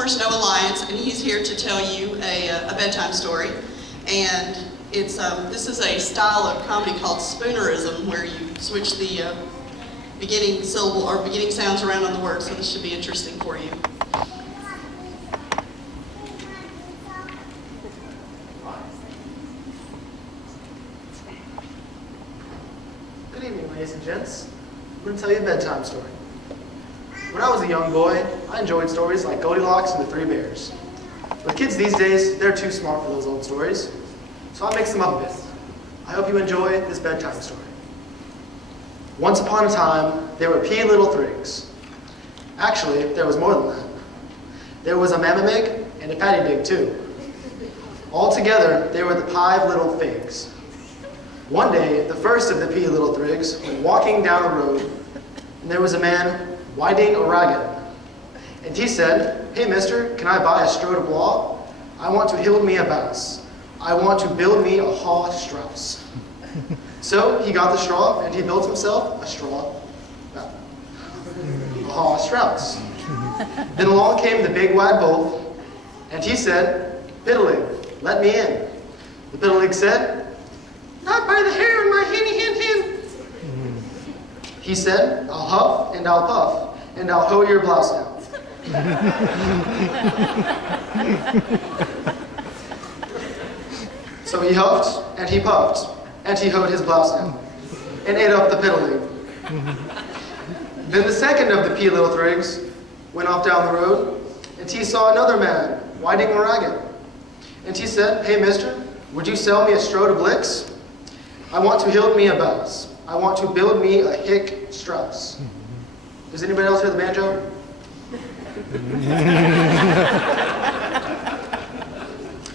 Homer's No Alliance, and he's here to tell you a bedtime story. And it's this is a style of comedy called spoonerism, where you switch the beginning syllable or beginning sounds around on the word. So this should be interesting for you. Good evening, ladies and gents. I'm going to tell you a bedtime story. When I was a young boy, I enjoyed stories like Goldilocks and the Three Bears. But kids these days, they're too smart for those old stories, so I mix them up a bit. I hope you enjoy this bedtime story. Once upon a time, there were P little thrigs. Actually, there was more than that. There was a Mamma-Mig and a Patty-Dig too. Altogether, they were the 5 little figs. One day, the first of the P little thrigs went walking down the road, and there was a man winding a ragged. And he said, "Hey mister, can I buy a strode of law? I want to hild me a bass. I want to build me a haw Strauss." So he got the straw, and he built himself a haw Strauss. Then along came the big wide wolf, and he said, "Piddling, let me in." The piddling said, "Not by the hair on my hinny hin hin." He said, "I'll huff and I'll puff and I'll hoe your blouse down." So he huffed and he puffed and he hoed his blouse down and ate up the piddling. Then the second of the P little thrigs went off down the road, and he saw another man winding a ragged. And he said, "Hey mister, would you sell me a strode of licks? I want to hild me a bass. I want to build me a hick Strauss." Does anybody else hear the banjo?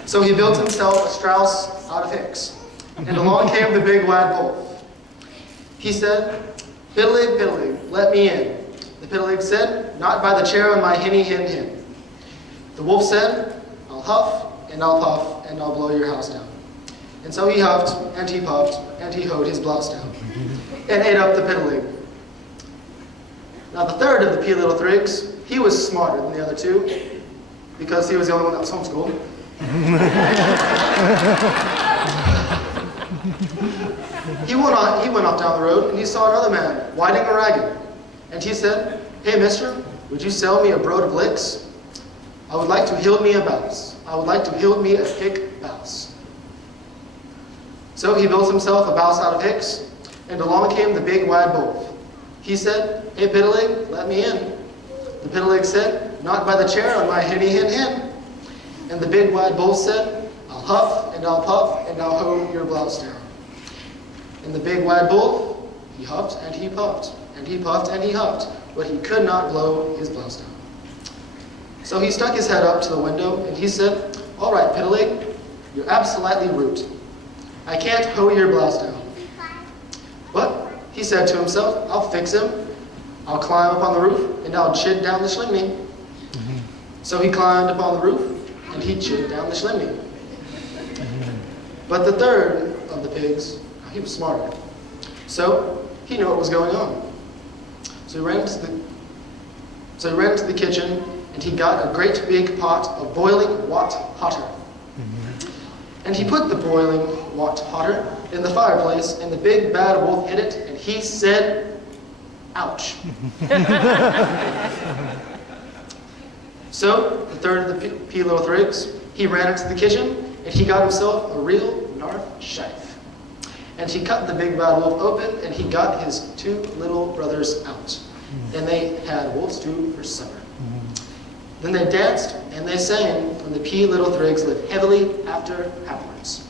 So he built himself a Strauss out of hicks, and along came the big wide wolf. He said, "Piddling, piddling, let me in." The piddling said, "Not by the chair on my hinny hin hin." The wolf said, "I'll huff and I'll puff and I'll blow your house down." And so he huffed and he puffed and he hoed his blouse down and ate up the piddling. Now the third of the P little thrigs, he was smarter than the other two because he was the only one that was homeschooled. He went off down the road, and he saw another man winding a ragged. And he said, "Hey mister, would you sell me a brood of licks? I would like to hild me a bass. I would like to hild me a hick bass." So he built himself a bass out of hicks, and along came the big wide wolf. He said, "Hey piddling, let me in." The piddling said, "Not by the chair on my hinny hin hin." And the big wide wolf said, "I'll huff and I'll puff and I'll hoe your blouse down." And the big wide wolf, he huffed and he puffed and he puffed and he huffed, but he could not blow his blouse down. So he stuck his head up to the window and he said, "All right, piddling, you're absolutely root. I can't hoe your blouse down." But he said to himself, "I'll fix him. I'll climb up on the roof and I'll chid down the chimney." So he climbed up on the roof and he chid down the chimney. But the third of the pigs, he was smarter. So he knew what was going on. So he ran into the kitchen and he got a great big pot of boiling wat hotter. And he put the boiling wat hotter in the fireplace, and the big bad wolf hit it, and he said, "Ouch." So the third of the P little thrigs, he ran into the kitchen, and he got himself a real narf shife. And he cut the big bad wolf open, and he got his 2 little brothers out. And they had wolf stew for supper. Then they danced and they sang, and the P little thrigs lived heavily after afterwards.